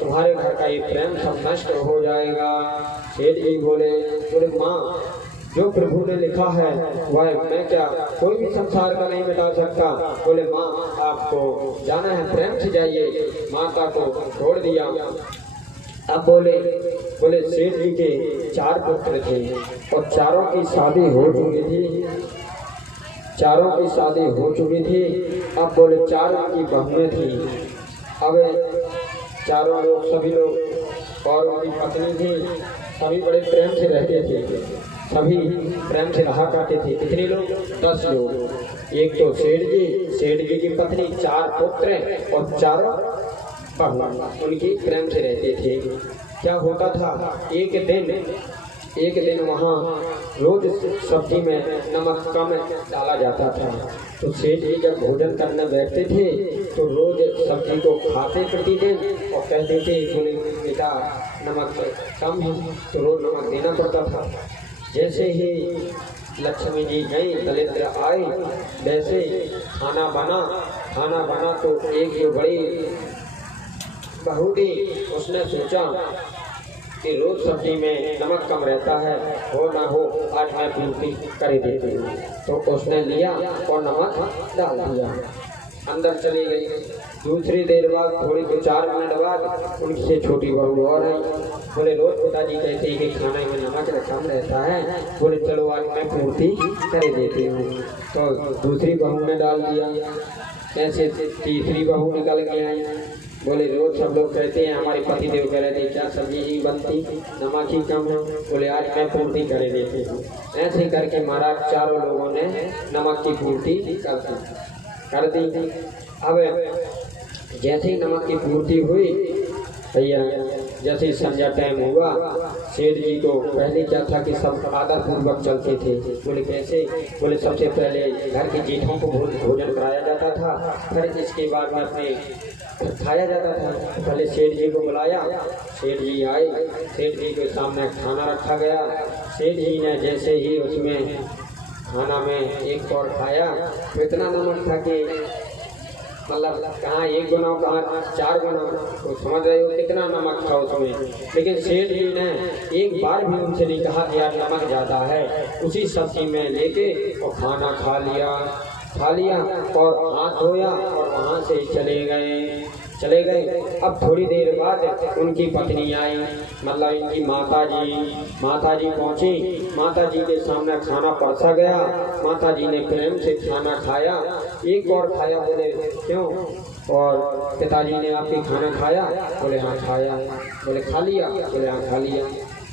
तुम्हारे घर का ये प्रेम सब नष्ट हो जाएगा। सेठ जी बोले माँ, जो प्रभु ने लिखा है वह मैं क्या कोई भी संसार का नहीं मिटा सकता। बोले माँ, आपको जाना है, प्रेम से जाइए। माता को छोड़ दिया। अब बोले सेठ जी के 4 पुत्र थे और चारों की शादी हो चुकी थी। अब बोले 4 की बहुएं थी। अब चारों लोग सभी लोग और उनकी पत्नी थी, सभी बड़े प्रेम से रहते थे, सभी प्रेम से रहा करते थे। कितने लोग? 10 लोग। एक तो सेठ जी की पत्नी, 4 पुत्र और 4 बहु, उनकी प्रेम से रहते थे। क्या होता था, एक दिन वहाँ रोज सब्जी में नमक कम डाला जाता था। तो सेठ जी जब भोजन करने बैठते थे तो रोज सब्जी को खाते प्रतिदिन और कहते थे, बोले बेटा नमक कम है, तो रोज नमक देना पड़ता था। जैसे ही लक्ष्मी जी गई, दलिद्र आए, वैसे खाना बना तो एक जो बड़ी बहू थी उसने सोचा कि रोज सब्जी में नमक कम रहता है, हो ना हो आज मैं पूर्ति कर देती हूँ। तो उसने लिया और नमक डाल दिया, अंदर चली गई। दूसरी देर बाद थोड़ी 2-4 मिनट बाद उनसे छोटी बहू और आई। बोले रोज पिताजी कहते हैं कि खाने में नमक कम रहता है, बोले चलो आज मैं पूर्ति कर देती हूँ। तो दूसरी बहू ने डाल दिया। ऐसे तीसरी बहू निकल के आई। बोले रोज सब लोग कहते हैं, हमारे पति देव कह रहे थे क्या सब्जी ही बनती, नमक ही कम है। बोले आज मैं पूर्ति करे देती हूँ। ऐसे करके महाराज चारों लोगों ने नमक की पूर्ति कर दी। अब जैसे ही नमक की पूर्ति हुई भैया, जैसे ही संध्या टाइम हुआ, सेठ जी को पहले क्या था कि सब आदर पूर्वक चलते थे। बोले कैसे? बोले सबसे पहले घर के जेठों को भोजन कराया जाता था, फिर इसके बाद में अपने खाया जाता था। पहले सेठ जी को बुलाया, सेठ जी आए, सेठ जी के सामने खाना रखा गया। सेठ जी ने जैसे ही उसमें खाना में एक और खाया तो इतना नमक था कि मतलब कहाँ एक गुना कहाँ 4 गुना, तो समझ रहे हो कितना नमक था उसमें। लेकिन सेठ जी ने एक बार भी उनसे नहीं कहा कि यार नमक ज़्यादा है। उसी सब्जी में लेके और खाना खा लिया और हाथ धोया और वहाँ से चले गए। अब थोड़ी देर बाद उनकी पत्नी आई, मतलब इनकी माता जी पहुँची। माता जी के सामने खाना परसा गया। माता जी ने प्रेम से खाना खाया, एक और खाया। बोले क्यों? और पिताजी ने आपके खाना खाया? बोले हाँ खाया। बोले खा लिया? बोले हाँ खा लिया।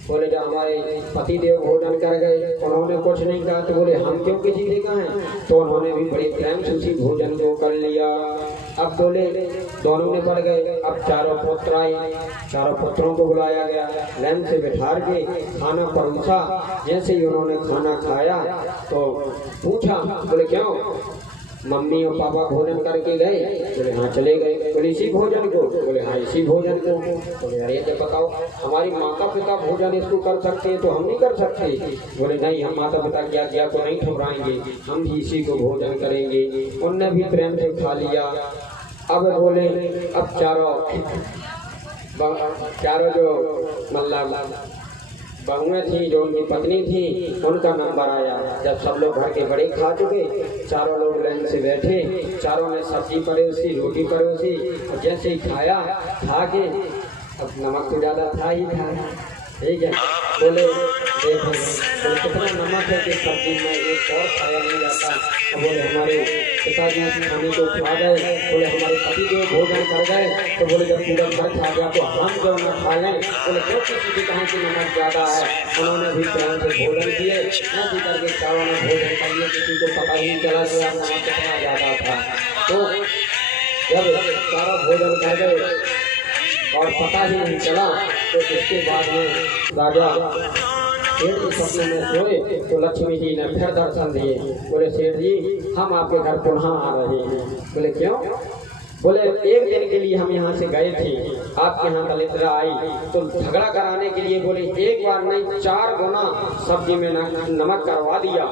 बोले जब हमारे पति देव भोजन कर गए, उन्होंने कुछ नहीं कहा, तो बोले हम क्यों किसी से कहें? तो उन्होंने भी बड़े प्रेम से उसी भोजन को कर लिया। अब बोले दोनों ने बढ़ गए। अब चारों पुत्र आए, चारों पुत्रों को बुलाया गया, लैन से बिठा के खाना परोसा। जैसे ही उन्होंने खाना खाया तो पूछा, बोले क्यों मम्मी और पापा भोजन करके गए? बोले हाँ चले गए। बोले इसी भोजन को? बोले हाँ इसी भोजन को। बोले अरे जब बताओ, हमारी माता पिता भोजन इसको कर सकते हैं तो हम नहीं कर सकते? बोले नहीं, हम माता पिता क्या को नहीं ठुकराएंगे, हम भी इसी को भोजन करेंगे। उनने भी प्रेम से खा लिया। अब बोले अब चारों जो मतलब बहुएं थी, जो उनकी पत्नी थी, उनका नंबर आया। जब सब लोग घर के बड़े खा चुके, चारों लोग लाइन से बैठे, चारों ने सब्जी परोसी, रोटी परोसी, और जैसे ही खा के अब नमक तो ज़्यादा था ही था, ठीक है। बोले देखो बोले कितना नमक है कि सब्जी में एक और खाया नहीं जाता। बोले हमारे पिताजी खाने को खा गए, बोले हमारे पति जो भोजन कर गए, तो बोले जब पूरा घर खा गया तो हम जो न खा लें। बोले क्यों किसी भी कहें कि नमक ज़्यादा है? उन्होंने भी प्रेम से भोजन किए, ऐसे करके चारों ने भोजन कर लिए। किसी को पता ही नहीं चला कि यार नमक कितना ज़्यादा था। तो जब सारा भोजन कर गए और पता ही नहीं चला, तो इसके बाद में राजा सेठ जी सपने में सोए तो लक्ष्मी जी ने फिर दर्शन दिए। बोले सेठ जी हम आपके घर पुनः आ रहे हैं। बोले क्यों? बोले एक दिन के लिए हम यहाँ से गए थे, आपके यहाँ दलिद्रा आई तो झगड़ा कराने के लिए बोले एक बार नहीं 4 गुना सब्जी में नमक करवा दिया।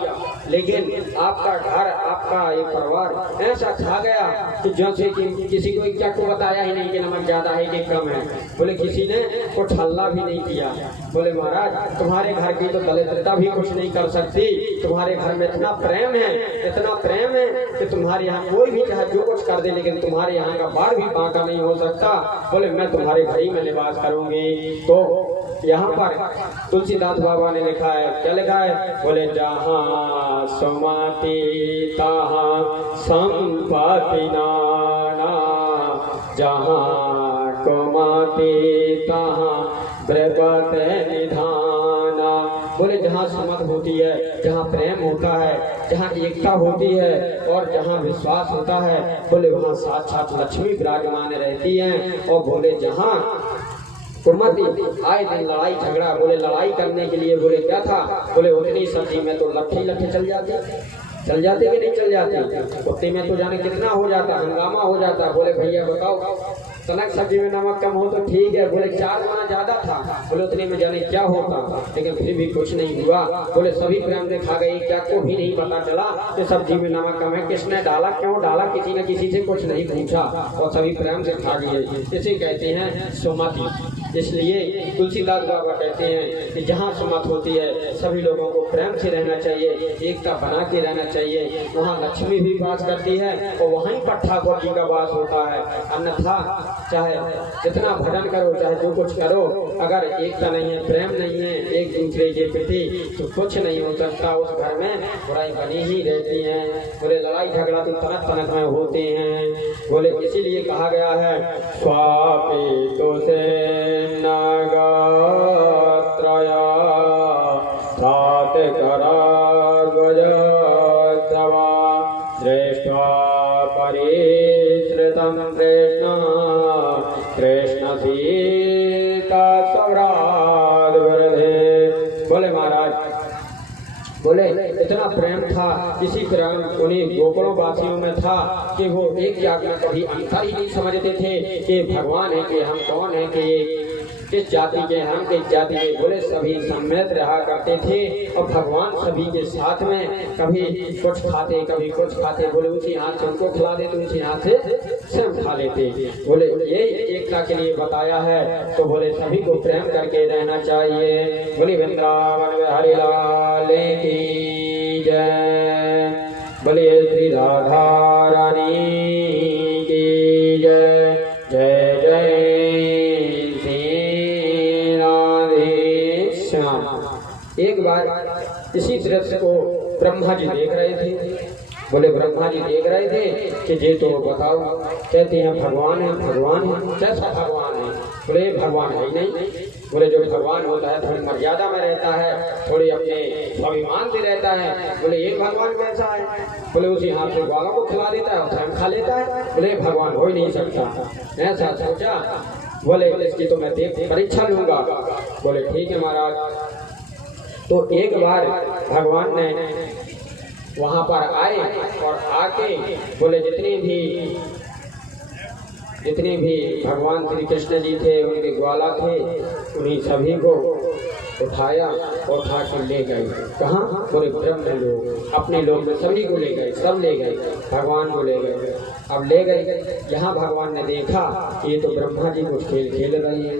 लेकिन आपका घर, आपका एक परिवार ऐसा खा गया कि जैसे कि किसी को क्या को बताया ही नहीं कि नमक ज़्यादा है कि कम है। बोले किसी ने कुछ हल्ला भी नहीं किया। बोले महाराज तुम्हारे घर की तो दलिद्रता भी कुछ नहीं कर सकती, तुम्हारे घर में इतना प्रेम है कि तुम्हारे यहाँ कोई भी चाहे जो कुछ कर दे, लेकिन तुम्हारे यहाँ का बाढ़ भी बांका नहीं हो सकता। बोले मैं तुम्हारे घर ही में निवास करूंगी। तो यहाँ पर तुलसीदास बाबा ने लिखा है, क्या लिखा है? बोले जहाँ सुमति तहाँ संपत्ति नाना, जहाँ कुमति तहाँ ब्रपत निधाना। बोले जहाँ सुमत होती है, जहाँ प्रेम होता है, जहाँ एकता होती है और जहाँ विश्वास होता है, बोले वहाँ साक्षात लक्ष्मी विराजमान रहती हैं। और बोले जहाँ कुमति आए दिन लड़ाई झगड़ा, बोले लड़ाई करने के लिए बोले क्या था? बोले उतनी सब्जी में तो लट्ठे चल जाते कि नहीं चल जाते? उतने में तो जाने कितना हो जाता, हंगामा हो जाता। बोले भैया बताओ तनक सब्जी में नमक कम हो तो ठीक है, बोले 4 गुना ज्यादा था, बोले उतने में जाने क्या होता, लेकिन फिर भी कुछ नहीं हुआ। बोले सभी प्रेम से खा गई, क्या को भी नहीं पता चला कि सब्जी में नमक कम है, किसने डाला, क्यों डाला, किसी ने किसी से कुछ नहीं पूछा और सभी प्रेम से खा गए। इसे कहते हैं सुमति। इसलिए तुलसीदास बाबा कहते हैं कि जहाँ सुमत होती है सभी लोगों को प्रेम से रहना चाहिए, एकता बना के रहना चाहिए। वहाँ लक्ष्मी भी वास करती है और वहीं पर ठाकुर जी का वास होता है। अन्यथा चाहे जितना भजन करो, चाहे जो कुछ करो, अगर एकता नहीं है, प्रेम नहीं है एक दूसरे के प्रति, तो कुछ नहीं हो सकता। उस घर में बुराई बनी ही रहती है। बोले लड़ाई झगड़ा तो तनक तनक में होते हैं। बोले इसीलिए कहा गया है स्वापी तो से नागत्रया सात करा ध्वजोत्सवा दृष्ट्वा परिश्रितं कृष्ण कृष्ण सीता सौराद वरदे। बोले महाराज, बोले इतना प्रेम था, इसी प्रेम उन्हीं गोकुलों वासियों में था कि वो एक जाग में कभी अंतर ही नहीं समझते थे कि भगवान है कि हम कौन है, कि किस जाति के, हम किस जाति के। बोले सभी सम्मिलित रहा करते थे और भगवान सभी के साथ में कभी कुछ खाते कभी कुछ खाते। बोले उसी हाथ से उनको खिला देते, उसी हाथ से स्वयं खा लेते। बोले यही एकता के लिए बताया है। तो बोले सभी को प्रेम करके रहना चाहिए। बोले वृंदावन में हरि लाल की जय। बोले श्री राधा रानी की जय। जय जय एक बार इसी दृश्य को ब्रह्मा जी देख रहे थे। बोले ब्रह्मा जी देख रहे थे कि जे तो बताओ, कहते हैं भगवान है, भगवान है, कैसा भगवान है? बोले भगवान है ही नहीं। बोले जो भगवान होता है थोड़ी मर्यादा में रहता है, थोड़ी अपने स्वाभिमान से रहता है। बोले ये भगवान कैसा है? बोले उसी हाथ से ग्वालों को खिला देता है, स्वयं खा लेता है। बोले भगवान हो ही नहीं सकता। ऐसा सोचा। बोले इसकी तो मैं देख परीक्षा लूंगा। बोले ठीक है महाराज। तो एक बार भगवान ने वहां पर आए और आके बोले जितने भी भगवान श्री कृष्ण जी थे, उनके ग्वाला थे, उन्हीं सभी को उठाया और उठा कर ले गए। कहाँ? बोले ब्रह्म लोग, अपने लोग में सभी को ले गए, सब ले गए, भगवान को ले गए। अब ले गए, यहाँ भगवान ने देखा ये तो ब्रह्मा जी कुछ खेल खेल रही है।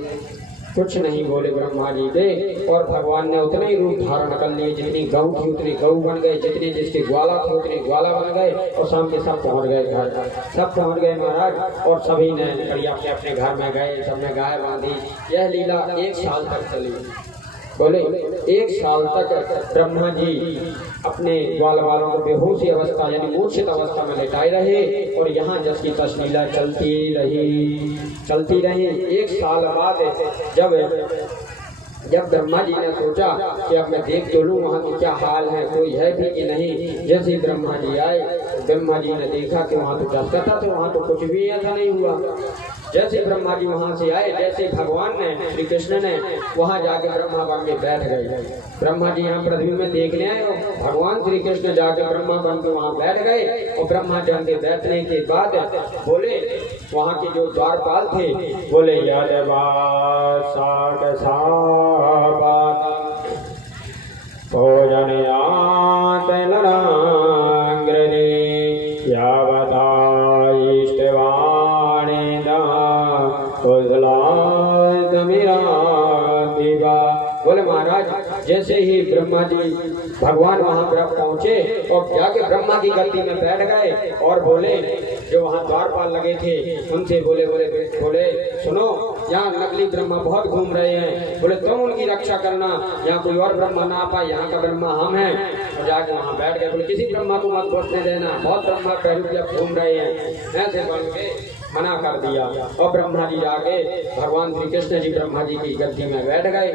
कुछ नहीं बोले ब्रह्मा जी के, और भगवान ने उतने ही रूप धारण कर लिए, जितनी गौ थी उतनी गौ बन गए, जितने जिसके ग्वाला थे उतने ग्वाला बन गए, और शाम के सब पहुंच गए घर, सब पहुंच गए महाराज। और सभी ने अपने अपने घर में गए, सबने गाय बांधी। यह लीला 1 साल तक चली। बोले 1 साल तक ब्रह्मा जी अपने ग्वाल वालों को बेहोशी अवस्था यानी मूर्छित अवस्था में लेटाए रहे, और यहाँ जस की तस लीला चलती रही। 1 साल बाद जब ब्रह्मा जी ने सोचा कि अब मैं देख तो लूँ वहाँ की क्या हाल है, कोई है भी कि नहीं। जैसे ब्रह्मा जी आए, ब्रह्मा जी ने देखा कि वहाँ तो जस था, तो वहाँ तो कुछ भी ऐसा नहीं हुआ। जैसे ब्रह्मा जी वहां से आए, जैसे भगवान ने श्री कृष्ण ने वहां जाके ब्रह्मा बन के बैठ गए। ब्रह्मा जी यहाँ पृथ्वी में देखने आए, भगवान श्री कृष्ण जाके ब्रह्मा बन के वहां बैठ गए। और ब्रह्मा जन के बैठने के बाद बोले वहां के जो द्वारपाल थे, बोले बोले महाराज जैसे ही ब्रह्मा जी भगवान वहां पर पहुंचे और जाके ब्रह्मा की गद्दी में बैठ गए, और बोले जो वहां द्वारपाल लगे थे उनसे बोले सुनो, यहाँ नकली ब्रह्मा बहुत घूम रहे हैं। बोले तुम उनकी रक्षा करना, यहाँ कोई और ब्रह्मा ना आ पाए, यहाँ का ब्रह्मा हम हैं। और जाके वहां बैठ गए। बोले किसी ब्रह्मा को मत पहुंचने देना, बहुत ब्रह्मा पहलू घूम रहे हैं। ऐसे बन के मना कर दिया। और ब्रह्मा जी आके भगवान श्री कृष्ण जी ब्रह्मा जी की गद्दी में बैठ गए।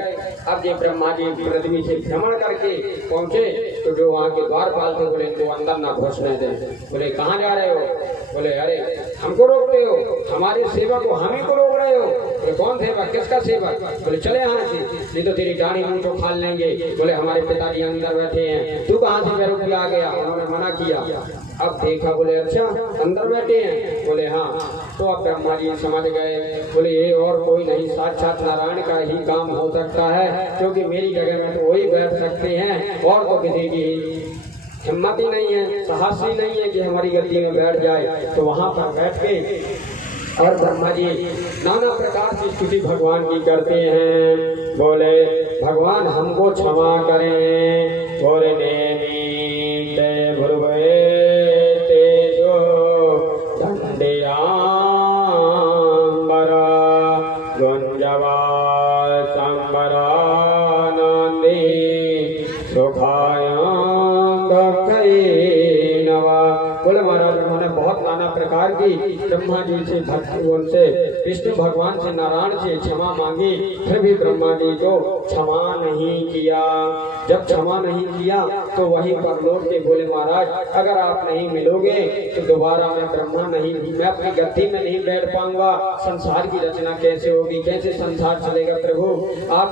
अब ये ब्रह्मा जी पृथ्वी से भ्रमण करके पहुंचे तो जो वहाँ के द्वारपाल थे बोले तो अंदर ना घुसने दे। बोले कहाँ जा रहे हो? बोले अरे हमको रोक रहे हो, हमारे सेवक को हम ही को रोक रहे हो। बोले कौन सेवक, किसका सेवक? बोले चले यहाँ से, नहीं तो तेरी गाड़ी मुंह तो खा लेंगे। बोले हमारे पिताजी अंदर बैठे हैं, तू कहाँ से बेरुख भी आ गया? उन्होंने मना किया। अब देखा, बोले अच्छा अंदर बैठे हैं? बोले हाँ। तो अब ब्रह्मा जी समझ गए। बोले ये और कोई नहीं, साक्षात नारायण का ही काम हो सकता है, क्योंकि मेरी जगह में तो वही बैठ सकते हैं, और तो किसी की हिम्मत ही नहीं है, साहस ही नहीं है कि हमारी गद्दी में बैठ जाए। तो वहां पर बैठ के और ब्रह्मा जी नाना प्रकार की स्तुति भगवान की करते हैं। बोले भगवान हमको क्षमा करें। बोले सुखाया नवा। बोले महाराज उन्होंने बहुत नाना प्रकार की ब्रह्मा जी से उनसे विष्णु भगवान से नारायण से क्षमा मांगी, फिर भी ब्रह्मा जी को क्षमा नहीं किया। जब क्षमा नहीं किया तो वहीं पर लौट के बोले महाराज अगर आप नहीं मिलोगे तो दोबारा मैं ब्रह्मा नहीं, मैं अपनी गद्दी में नहीं बैठ पाऊंगा, संसार की रचना कैसे होगी, कैसे संसार चलेगा प्रभु। आप